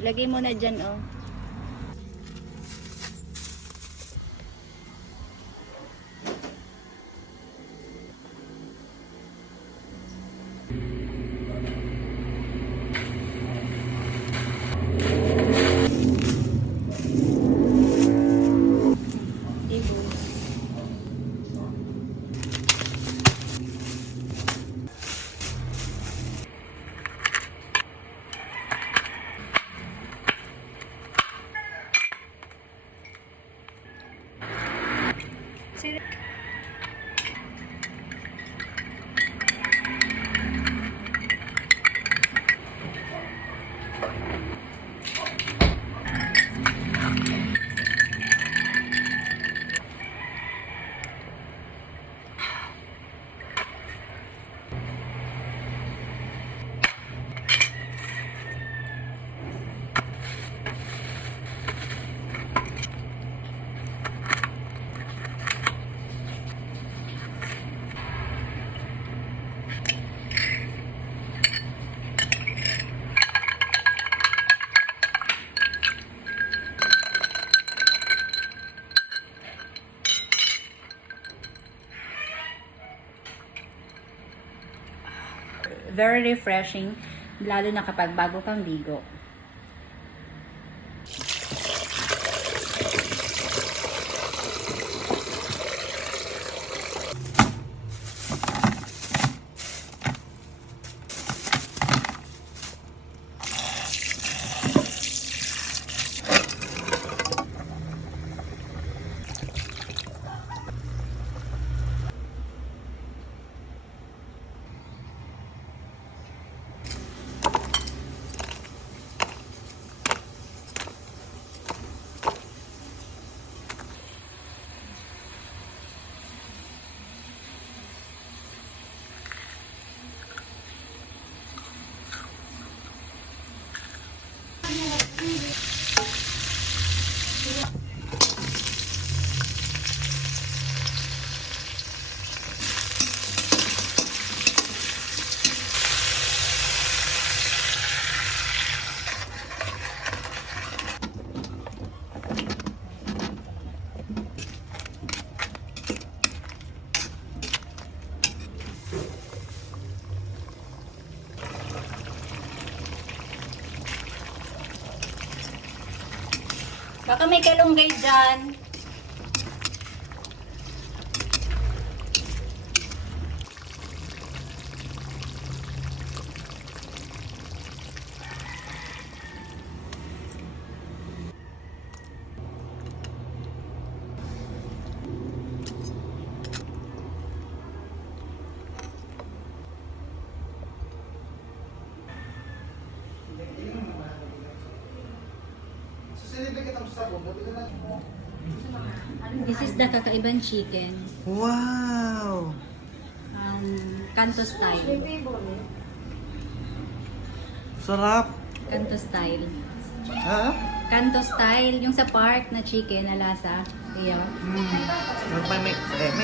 Ilagay mo na dyan, oh. Very refreshing, lalo na kapag bago kang ligo. Baka may kalunggay dyan. This is the kakaibang chicken. Wow! Kanto style. Sarap! Kanto style. Ha? Kanto style. Yung sa park na chicken na lasa. Iyo. May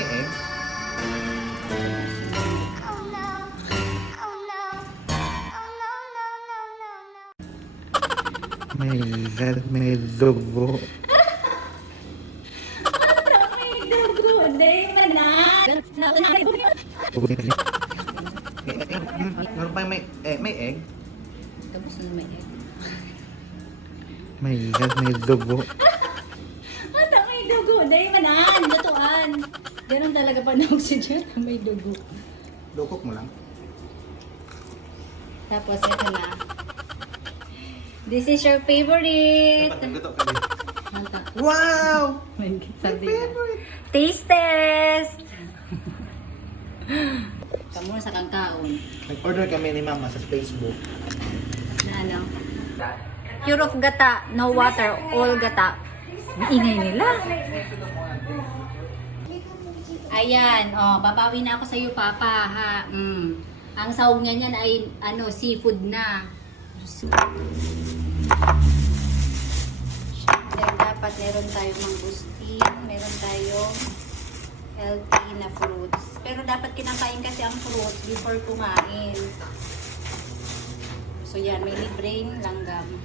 egg? May God, may dugo. May dugo. Hindi, manan. Meron pa may egg? Tapos na may egg. May God, may dugo. Basta may dugo. Hindi, manan. Lutuan. Ganun talaga panahog si Diyan na may dugo. Lukok mo lang. Tapos ito na. This is your favorite. Dapat nagluto ka din. Manta. Wow! My My favorite! Taste test! Kamu sa kangkaon. Nag-order kami ni Mama sa Facebook. Na ano? Pure of gata, no water, all gata. Ang ingay nila. Ayan, oh, babawi na ako sa iyo, Papa, ha. Ang sahog niya niyan ay ano, seafood na. Then, dapat meron tayong mangustin, meron tayong healthy na fruits. Pero dapat kinakain kasi ang fruits before kumain. So yan, may libreng langgam.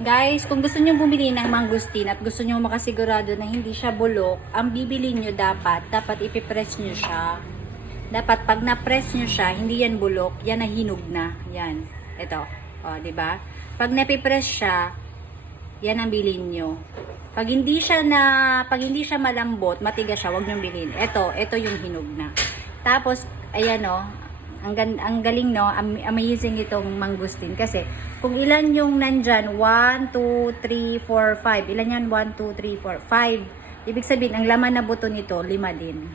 Guys, kung gusto nyo bumili ng mangustin at gusto nyo makasigurado na hindi siya bulok, ang bibili nyo dapat ipipress nyo siya. Dapat pag na-press nyo siya, hindi yan bulok, yan na hinog na. Yan. Ito. O, diba? Pag napipress siya, yan ang bilhin nyo. Pag hindi siya malambot, matigas siya, wag nyo bilhin. Ito yung hinog na. Tapos, ayan o, ang galing no, amazing itong mangustin. Kasi, kung ilan yung nandyan, 1, 2, 3, 4, 5. Ilan yan? 1, 2, 3, 4, 5. Ibig sabihin, ang laman na buto nito, 5 din.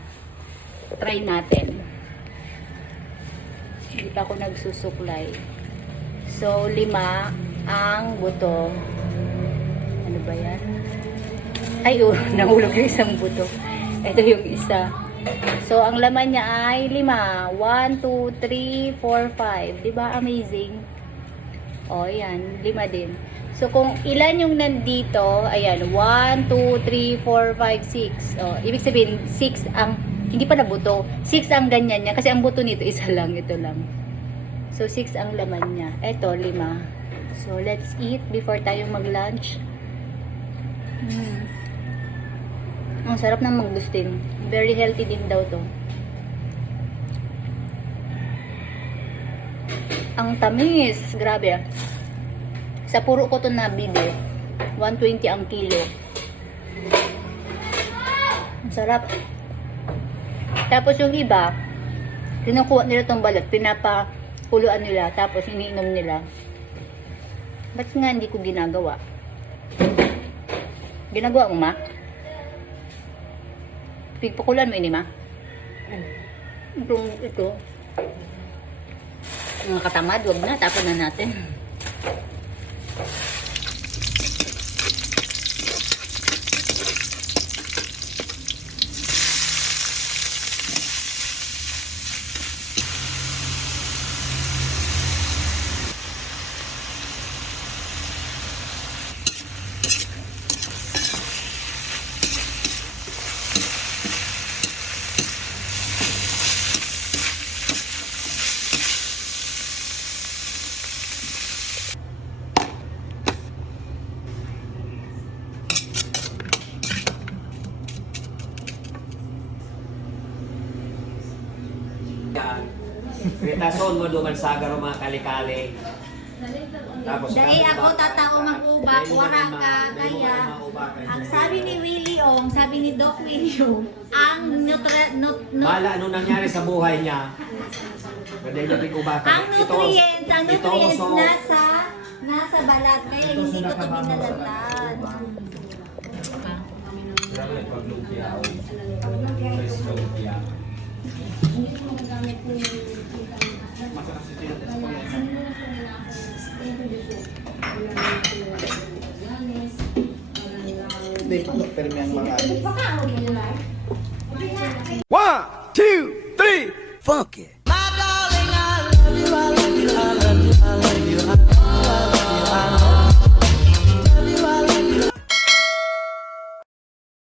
Try natin. Hindi pa ako nagsusuklay. So, 5 ang buto. Ano ba yan? Ay, nahulog yung isang buto. Ito yung isa. So, ang laman niya ay 5. 1, 2, 3, 4, 5. Diba? Amazing. O, yan. 5 din. So, kung ilan yung nandito, ayan. 1, 2, 3, 4, 5, 6. O, ibig sabihin, 6 ang, hindi pa nabuto. 6 ang ganyan niya. Kasi ang buto nito, isa lang. Ito lang. So, 6 ang laman niya. Ito, 5. So, let's eat before tayo mag-lunch. Ang sarap ng mangustin. Very healthy din daw to. Ang tamis. Grabe ah. Sa puro ko to nabili. 120 ang kilo. Ang sarap. Tapos yung iba, kinukuha nila tong balat. Pinapakuluan nila. Tapos iniinom nila. Ba't nga hindi ko ginagawa? Ginagawa mo, ma? Pigpakulan mo ini, ma? Ito. Mga katamad, wag na. Tapon na natin. Ritason mo duman sa garo mga kali-kali. Tapos Dahil ako tatao mag-ubak, wara ka, kaya ang sabi ni Willie Ong, sabi ni Doc Willie Ong, ang Bala ano nangyari sa buhay niya. Pwede niya pikubakan. ang nutrients uso. nasa balat, kaya hindi ko ito binalatan. Hindi pa pero may mga ano. 1, 2, 3, funky.